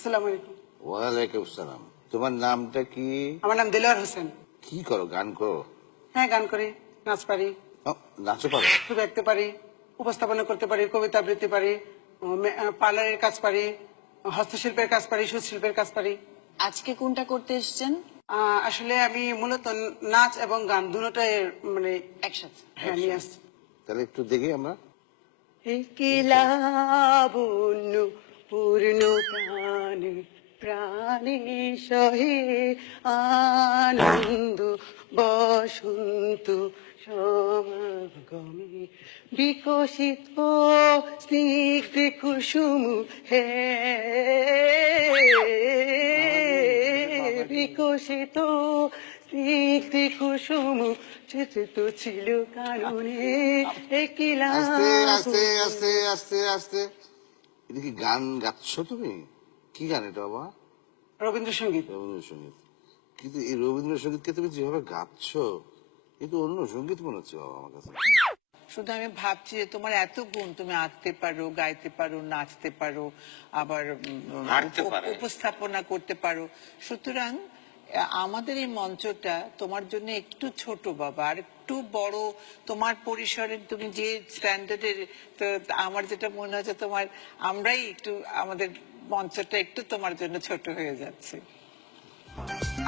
আসসালামু আলাইকুম। ওয়ালাইকুম সালাম। তোমার নামটা কি? আমার নাম দিলওয়ার হোসেন। কি করো? গান করো? হ্যাঁ, গান করি, নাচ পারি, ও, নাচও পারো? ছবি আঁকতে পারি, উপস্থাপনা করতে পারি, কবিতা আবৃত্তি পারি, পার্লারের কাজ পারি, হস্তশিল্পের কাজ পারি, সুশিল্পের কাজ পারি। আজকে কোনটা করতে এসেছেন? আসলে আমি মূলত নাচ এবং গান দুটোটাই মানে একসাথে। হ্যাঁ নিয়ে আসছি। তাহলে একটু দেখি আমরা। লাবণ্য পূর্ণ প্রাণে প্রাণে সহে আনন্দ বসন্ত সমাগমে বিকশিত স্নিগ্ধ কুসুম হে বিকশিত স্নিগ্ধ কুসুম চেতিত ছিল কারণে একলা আস্তে আস্তে আস্তে আস্তে আস্তে। এটা কি গান গাচ্ছ তুমি? কি গান এটা বাবা? রবীন্দ্রসঙ্গীত। রবীন্দ্রসঙ্গীত। কিন্তু এই রবীন্দ্রসঙ্গীতকে তুমি যেভাবে গাচ্ছ, কিন্তু অন্য সঙ্গীত মনে হচ্ছে বাবা আমার কাছে। শুধু আমি ভাবছি যে তোমার এত গুণ, তুমি আঁকতে পারো, গাইতে পারো, নাচতে পারো, আবার হাঁটতে পারে। উপস্থাপনা করতে পারো। সুতরাং আমাদের এই মঞ্চটা তোমার জন্য একটু ছোট বাবা, আর একটু বড় তোমার পরিসরে তুমি যে স্ট্যান্ডার্ডের, তো আমার যেটা মনে হচ্ছে তোমার, আমরাই একটু আমাদের মঞ্চটা একটু তোমার জন্য ছোট হয়ে যাচ্ছে।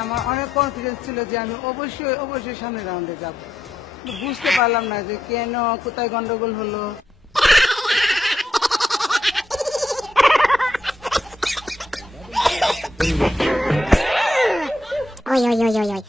আমার অনেক কনফিডেন্স ছিল যে আমি অবশ্যই অবশ্যই সামনের রাউন্ডে যাব, বুঝতে পারলাম না যে কেন, কোথায় গন্ডগোল হলো। Oi, oi, oi, oi, oi.